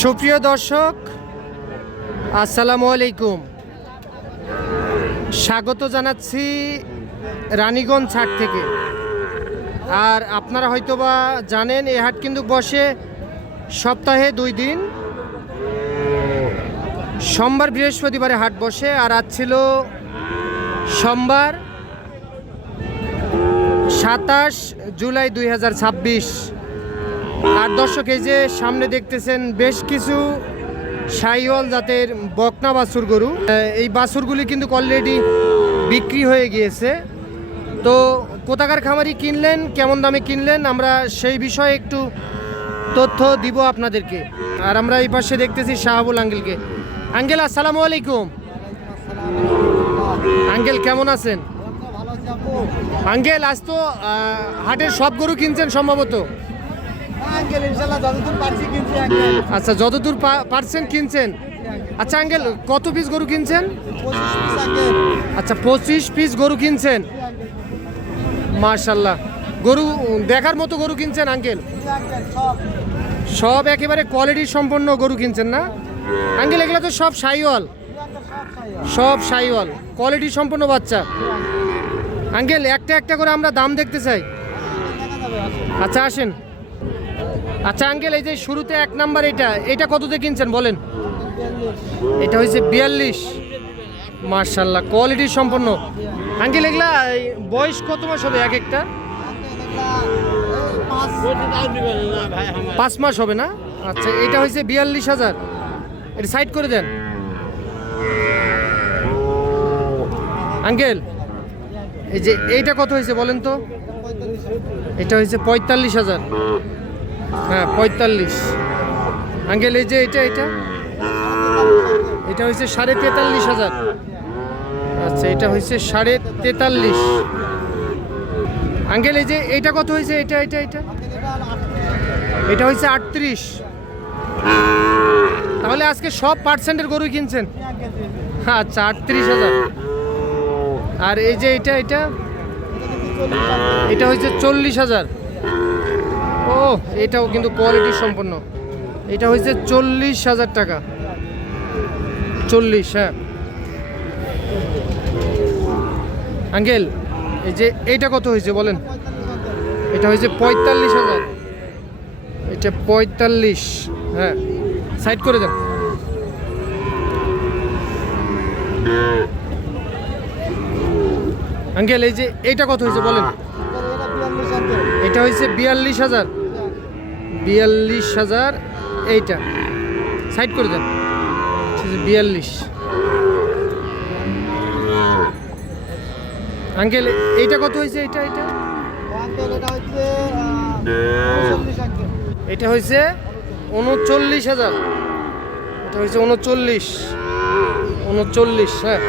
সুপ্রিয় দর্শক, আসসালামু আলাইকুম। স্বাগত জানাচ্ছি রানীগঞ্জ হাট থেকে। আর আপনারা হয়তোবা জানেন এই হাট কিন্তু বসে সপ্তাহে 2 দিন, সোমবার বৃহস্পতিবারে হাট বসে। আর আজ ছিল সোমবার 27 জুলাই 2026। আর দর্শক, এই যে সামনে দেখতেছেন বেশ কিছু শাহিওয়াল জাতের বকনা বাছুর গরু। এই বাছুরগুলি কিন্তু অলরেডি বিক্রি হয়ে গিয়েছে। তো কোথাকার খামারি কিনলেন, কেমন দামে কিনলেন, আমরা সেই বিষয়ে একটু তথ্য দিব আপনাদেরকে। আর আমরা এই পাশে দেখতেছি শাহাবুল আঙ্কেলকে। আঙ্কেল, আসসালামু আলাইকুম। আঙ্কেল কেমন আছেন? আঙ্কেল, আজ তো হাটের সব গরু কিনছেন সম্ভবত? আচ্ছা, যতদূর পারছেন কিনছেন। আচ্ছা আঙ্কেল, কত পিস গরু কিনছেন? আচ্ছা, 25 পিস গরু কিনছেন। মাশাআল্লাহ, গরু দেখার মতো গরু কিনছেন আঙ্কেল। সব একেবারে কোয়ালিটি সম্পন্ন গরু কিনছেন না আঙ্কেল? এগুলো তো সব শাহিওয়াল, সব শাহিওয়াল কোয়ালিটি সম্পন্ন বাচ্চা। আঙ্কেল, একটা একটা করে আমরা দাম দেখতে চাই। আচ্ছা আসেন। আচ্ছা আঙ্কেল, এই যে শুরুতে 1 নাম্বার, এটা কততে কিনছেন বলেন? এটা হয়েছে 42। মাশাআল্লাহ, কোয়ালিটি সম্পন্ন। আঙ্কেল, এগুলা বয়স কত মাস হবে এক একটা? 5 মাস হবে না? আচ্ছা, এটা হয়েছে 42,000। এটা সাইড করে দেন আঙ্কেল। এই যে এইটা কত হয়েছে বলেন তো? এটা হয়েছে 45,000। হ্যাঁ, 45 আঙ্কেল। এই যে এটা হয়েছে 43,500। আচ্ছা, এটা হয়েছে 43,500 আঙ্কেল। এই যে এইটা কত হয়েছে? এটা হয়েছে 38। তাহলে আজকে সব পার্সেন্টের গরু কিনছেন। আচ্ছা, 38,000। আর এই যে এটা হয়েছে 40,000। ও, এটাও কিন্তু কোয়ালিটি সম্পন্ন। এটা হয়েছে 40,000 টাকা। 40, হ্যাঁ আঙ্কেল। এই যে এইটা কত হয়েছে বলেন? এটা হয়েছে 45,000। এটা 45, হ্যাঁ সাইড করে দেন। আঙ্কেল, এই যে এইটা কত হয়েছে বলেন? এটা হয়েছে 42,000। 42,000। এইটা সাইড করে দেন। 42 আঙ্কেল। এইটা কত হয়েছে? এটা হয়েছে 39,000। এটা হয়েছে 39, হ্যাঁ।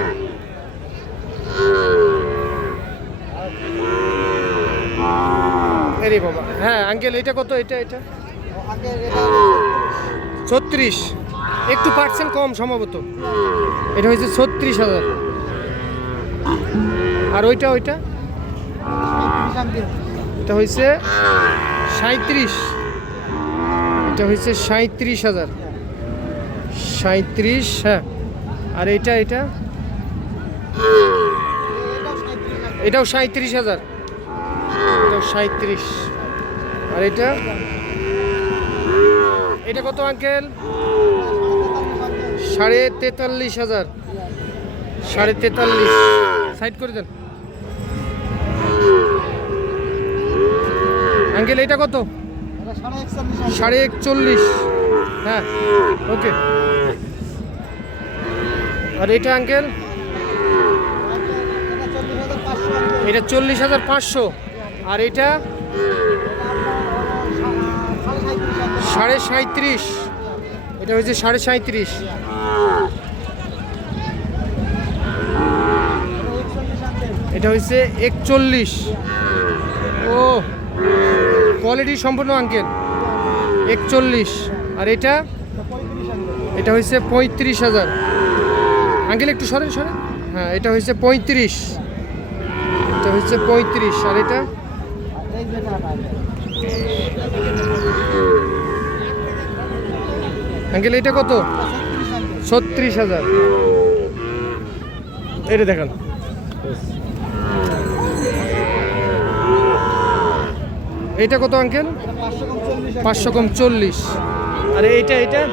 আরে বাবা, হ্যাঁ আঙ্কেল, এটা কত? এটা 36, একটু পার্সেন্ট কম সম্ভবত। এটা হয়েছে 36,000। আর ওইটা এটা হয়েছে 37। এটা হয়েছে 37,000। 37, হ্যাঁ। আর এটাও 37,000। এটাও 37। আর এটা কত আঙ্কেল? 43,500। 43,500 সাইড করে দেন আঙ্কেল। এটা কত? 41.5, হ্যাঁ ওকে। আর এটা আঙ্কেল? এটা 40,500। আর এটা 37.5। এটা হয়েছে 37.5। এটা হয়েছে 41। ও, কোয়ালিটি সম্পূর্ণ আঙ্কেল। 41। আর এটা হয়েছে 35,000 আঙ্কেল। একটু সরেন। হ্যাঁ, এটা হয়েছে 35। এটা হচ্ছে 35। আর এটা আঙ্কেল এটা কত? 36,000। এটা দেখেন, এটা কত আঙ্কেল? 500 কম 40। আর এইটা 38,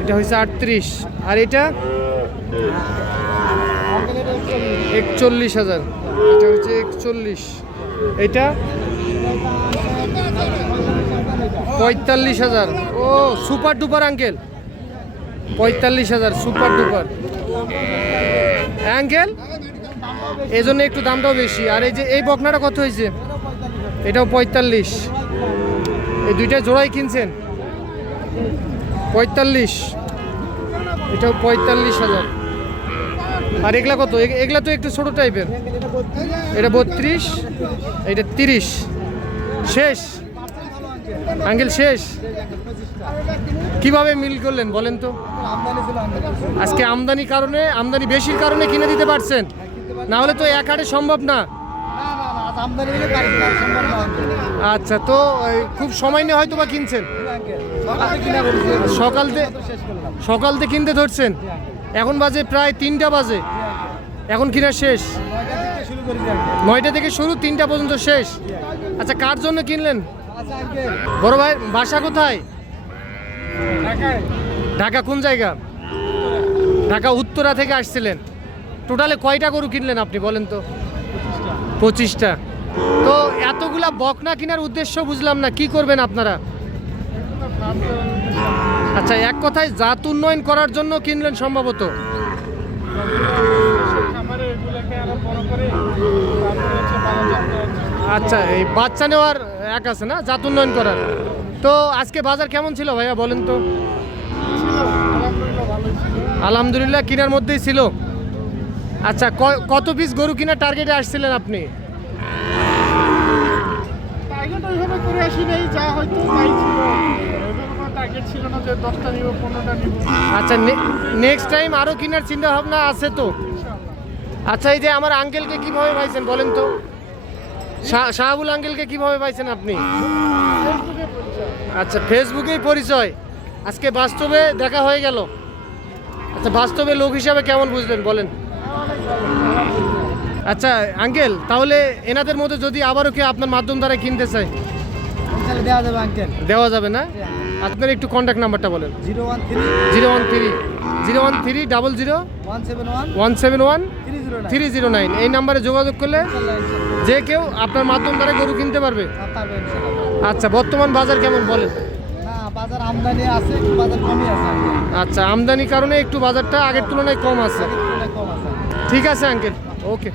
এটা হয়েছে 38। আর এটা 41,000, এটা হচ্ছে 41। এটা 45,000। ও super duper uncle, 45,000 super duper uncle, এই জন্য একটু দামটাও বেশি। আর এই যে এই বকনাটা কত হয়েছে? এটাও 45। এই দুইটা জোড়াই কিনছেন 45, এটাও 45,000। আর এগুলা কত? এগুলা তো একটু ছোট টাইপের। এটা 32, এটা 30। শেষ আঙ্কেল, শেষ। কিভাবে মিল করলেন বলেন তো? আজকে আমদানি বেশির কারণে কিনে দিতে পারছেন, না হলে তো এক হাটে সম্ভব না। আচ্ছা, তো খুব সময় নিয়ে হয়তো বা কিনছেন, সকাল থেকে কিনতে ধরছেন। এখন বাজে প্রায় 3টা বাজে, এখন কিনা শেষ। 9টা থেকে শুরু, 3টা পর্যন্ত শেষ। আচ্ছা, কার জন্য কিনলেন বড় ভাই? বাসা কোথায়? ঢাকা কোন জায়গা? ঢাকা উত্তরা থেকে আসছিলেন। টোটালে কয়টা গরু কিনলেন আপনি বলেন তো? 25টা। তো এতগুলা বকনা কেনার উদ্দেশ্য বুঝলাম না, কি করবেন আপনারা? আচ্ছা, এক কথায় জাত উন্নয়ন করার জন্য কিনলেন সম্ভবত। আচ্ছা, এই বাচ্চা নেওয়ার এক আছে না, জাত উন্নয়ন করার। তো আজকে বাজার কেমন ছিল ভাইয়া বলেন তো? আলহামদুলিল্লাহ, কেনার মধ্যেই ছিল। আচ্ছা, কত পিস গরু কেনার টার্গেটে আসছিলেন আপনি? আচ্ছা, নেক্সট টাইম আরো কেনার চিন্তা ভাবনা আছে তো? আচ্ছা, এই যে আমার আঙ্কেলকে কিভাবে পাইছেন বলেন তো? শাহাবুল আঙ্কেলকে কিভাবে পাইছেন আপনি? আচ্ছা, ফেসবুকেই পরিচয়, আজকে বাস্তবে দেখা হয়ে গেল। আচ্ছা, বাস্তবে লোক হিসাবে কেমন বুঝলেন বলেন? আচ্ছা আঙ্কেল, তাহলে এনাদের মধ্যে যদি আবারও কেউ আপনার মাধ্যম দ্বারা কিনতে চায় দেওয়া যাবে আঙ্কেল? দেওয়া যাবে না? আপনার একটু কন্ট্যাক্ট নাম্বারটা বলেন। 013-013-000-171-309। এই নাম্বারে যোগাযোগ করলে যে কেউ আপনার মাধ্যম দ্বারা গরু কিনতে পারবে। আচ্ছা, বর্তমান বাজার কেমন বলেন? বাজার আমদানি আছে, বাজার কমই আছে। আচ্ছা, আমদানির কারণে একটু বাজারটা আগের তুলনায় কম আছে। ঠিক আছে আঙ্কেল, ওকে।